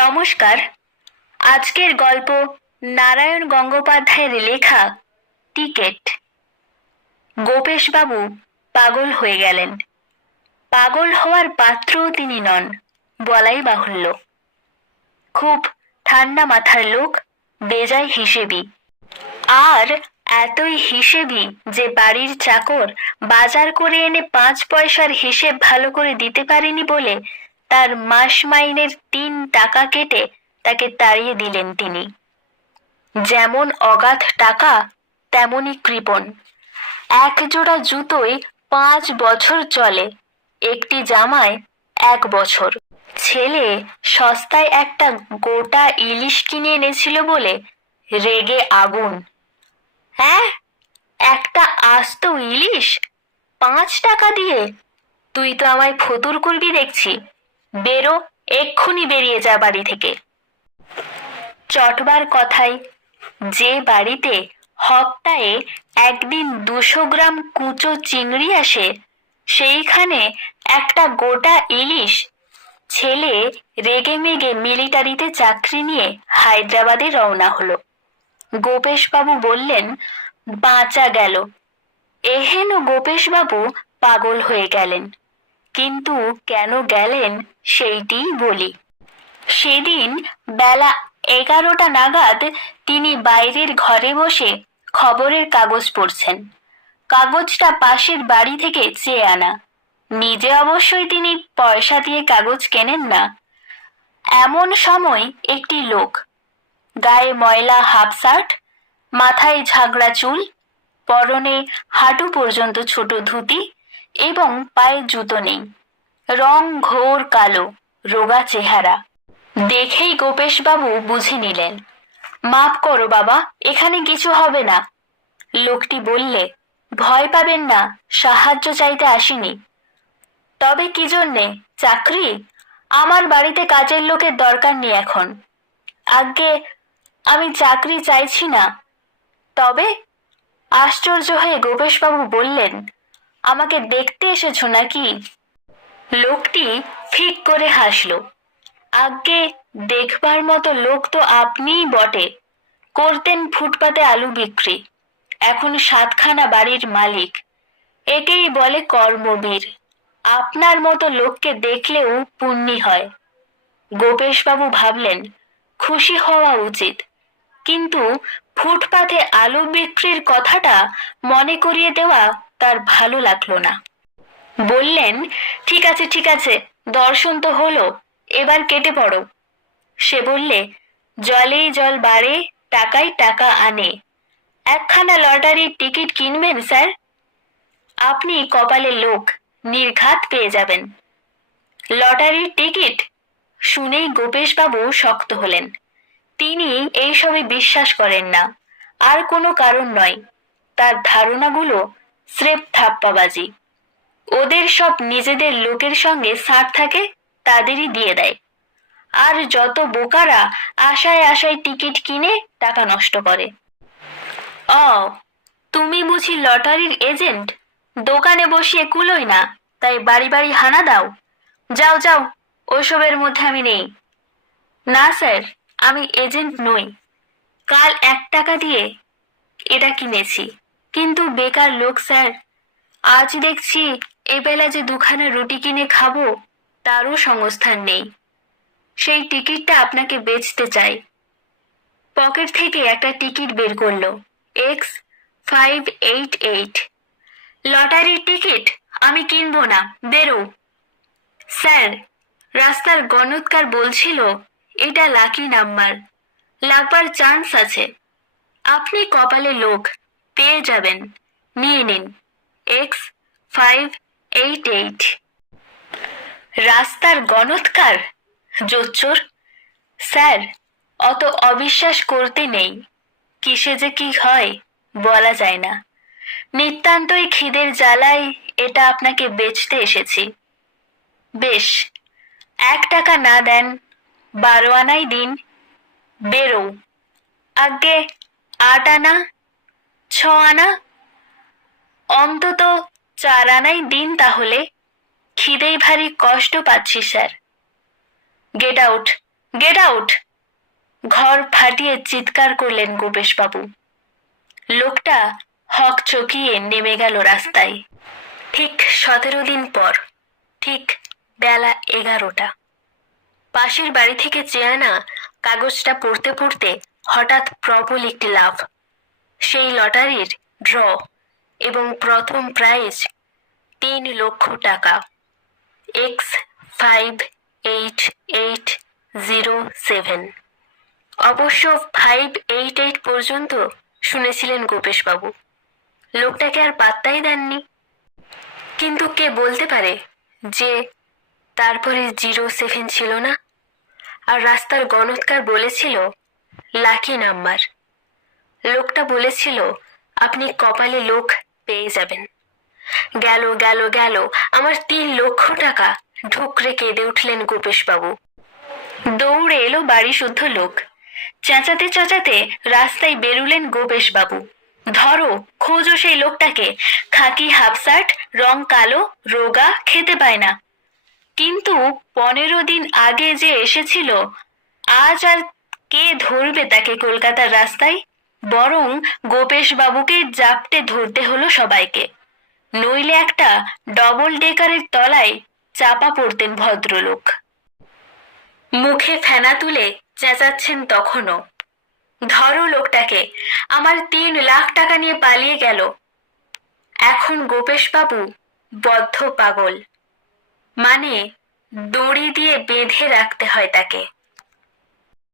নমস্কার। আজকের গল্প নারায়ণ গঙ্গোপাধ্যায়ের লেখা টিকেট। গোপেশবাবু পাগল হয়ে গেলেন। পাগল হওয়ার পাত্রও তিনি নন, বলাই বাহুল্য। খুব ঠান্ডা মাথার লোক, বেজায় হিসেবি। আর এতই হিসেবি যে বাড়ির চাকর বাজার করে এনে 5 পয়সার হিসেব ভালো করে দিতে পারেনি বলে তার মাস মাইনের 3 টাকা কেটে তাকে তাড়িয়ে দিলেন তিনি। যেমন অগাধ টাকা তেমনি কৃপণ। এক জোড়া জুতোয় 5 বছর চলে, একটি জামায় 1 বছর। ছেলে সস্তায় একটা গোটা ইলিশ কিনে এনেছিল বলে রেগে আগুন। হ্যাঁ, একটা আস্ত ইলিশ 5 টাকা দিয়ে? তুই তো আমায় ফতুর করবি দেখছি। বেরো, এক্ষুনি বেরিয়ে যা বাড়ি থেকে। চটবার কথায়, যে বাড়িতে হপ্তায় একদিন 200 গ্রাম কুচো চিংড়ি আসে, সেইখানে একটা গোটা ইলিশ। ছেলে রেগে মেগে মিলিটারিতে চাকরি নিয়ে হায়দ্রাবাদে রওনা হলো। গোপেশবাবু বললেন, বাঁচা গেল। এহেন গোপেশবাবু পাগল হয়ে গেলেন। কিন্তু কেন গেলেন সেইটিই বলি। সেদিন বেলা 11টা নাগাদ তিনি বাইরের ঘরে বসে খবরের কাগজ পড়ছেন। কাগজটা পাশের বাড়ি থেকে চেয়ে আনা। নিজে অবশ্যই তিনি পয়সা দিয়ে কাগজ কেনেন না। এমন সময় একটি লোক, গায়ে ময়লা হাফ শার্ট, মাথায় ঝাগড়া চুল, পরনে হাঁটু পর্যন্ত ছোট ধুতি এবং পায়ে জুতো নেই, রং ঘোর কালো, রোগা চেহারা। দেখেই গোপেশবাবু বুঝে নিলেন। মাপ করো বাবা, এখানে কিছু হবে না। লোকটি বললে, ভয় পাবেন না, সাহায্য চাইতে আসিনি। তবে কি জন্যে? চাকরি? আমার বাড়িতে কাজের লোকের দরকার নেই এখন। আজ্ঞে, আমি চাকরি চাইছি না। তবে? আশ্চর্য হয়ে গোপেশবাবু বললেন, আমাকে দেখতে এসেছো নাকি? লোকটি ফিক করে হাসল। আজ্ঞে, দেখবার মতো লোক তো আপনিই বটে। করতেন ফুটপাতে আলু বিক্রি, এখন 7খানা বাড়ির মালিক। একেই বলে কর্মবীর। আপনার মতো লোককে দেখলেও পুণ্যি হয়। গোপেশবাবু ভাবলেন, খুশি হওয়া উচিত, কিন্তু ফুটপাতে আলু বিক্রির কথাটা মনে করিয়ে দেওয়া তার ভালো লাগলো না। বললেন, ঠিক আছে ঠিক আছে, দর্শন তো হলো, এবার কেটে পড়ো। সে বললে, জলেই জল বাড়ে, টাকায় টাকা আনে। একখানা লটারির টিকিট কিনবেন স্যার? আপনি কপালে লোক, নির্ঘাত পেয়ে যাবেন। লটারির টিকিট শুনেই গোপেশবাবু শক্ত হলেন। তিনি এইসবে বিশ্বাস করেন না, আর কোনো কারণ নয়। তার ধারণাগুলো স্রেফ থাপ্পাবাজি। ওদের সব নিজেদের লোকের সঙ্গে সাথ থাকে, তাদেরই দিয়ে দেয়। আর যত বোকারা আশায় আশায় টিকিট কিনে টাকা নষ্ট করে। ও, তুমি বুঝি লটারির এজেন্ট? দোকানে বসিয়ে কুলোই না, তাই বাড়ি বাড়ি হানা দাও? যাও যাও, ওসবের মধ্যে আমি নেই। না স্যার, আমি এজেন্ট নই। কাল 1 টাকা দিয়ে এটা কিনেছি, কিন্তু বেকার লোক স্যার। আজ দেখছি এবেলা যে 2খানা রুটি কিনে খাবো, তারও সংস্থান নেই। সেই টিকিটটা আপনাকে বেচতে চাই। পকেট থেকে একটা টিকিট বের করলো, X588। লটারির টিকিট আমি কিনবো না, বেরো। স্যার, রাস্তার গণৎকার বলছিল এটা লাকি নাম্বার, লাগবার চান্স আছে। আপনি কপালে লোক, পেয়ে যাবেন। নিয়ে নিন, X588। রাস্তার গণৎকার? জোচ্চোর! স্যার, অত অবিশ্বাস করতে নেই। কিসে যে কি হয় বলা যায় না। নিতান্তই খিদের জ্বালায় এটা আপনাকে বেচতে এসেছি। বেশ, 1 টাকা না দেন, 12 আনাই দিন। বেরো। আজ্ঞে, 8 আনা, 6 আনা, অন্তত 4 আনাই দিন তাহলে। খিদেই ভারী কষ্ট পাচ্ছি sir. Get out, get out! ঘর ফাটিয়ে চিৎকার করলেন গোপেশবাবু। লোকটা হক চকিয়ে নেমে গেল রাস্তায়। ঠিক 17 দিন পর, ঠিক বেলা 11টা, পাশের বাড়ি থেকে চেয়ে আনা কাগজটা পড়তে পড়তে হঠাৎ প্রবল একটি লাভ। সেই লটারির ড্র এবং প্রথম প্রাইজ 3,00,000 টাকা। X58,807। অবশ্য 588 পর্যন্ত শুনেছিলেন গোপেশবাবু। লোকটাকে আর পাত্তাই দেননি। কিন্তু কে বলতে পারে যে তারপরে 07 ছিল না, আর রাস্তার গণৎকার বলেছিল লাকি নাম্বার। লোকটা বলেছিল আপনি কপালে লোক পেয়ে যাবেন। গেল গেল গেল আমার 3,00,000 টাকা! ঢুকরে কেঁদে উঠলেন গোপেশবাবু। দৌড়ে এলো বাড়ি শুদ্ধ লোক। চেঁচাতে চেঁচাতে রাস্তায় বেরুলেন গোপেশবাবু। ধরো, খোঁজো সেই লোকটাকে। খাকি হাফ শার্ট, রং কালো, রোগা, খেতে পায় না। কিন্তু 15 দিন আগে যে এসেছিল, আজ আর কে ধরবে তাকে কলকাতার রাস্তায়? বরং গোপেশবাবুকে জাপটে ধরতে হলো সবাইকে, নইলে একটা ডবল ডেকারের তলায় চাপা পড়তেন ভদ্রলোক। মুখে ফেনা তুলে চেঁচাচ্ছেন তখনও, ধরো লোকটাকে, আমার 3,00,000 টাকা নিয়ে পালিয়ে গেল। এখন গোপেশবাবু বদ্ধ পাগল, মানে দড়ি দিয়ে বেঁধে রাখতে হয় তাকে।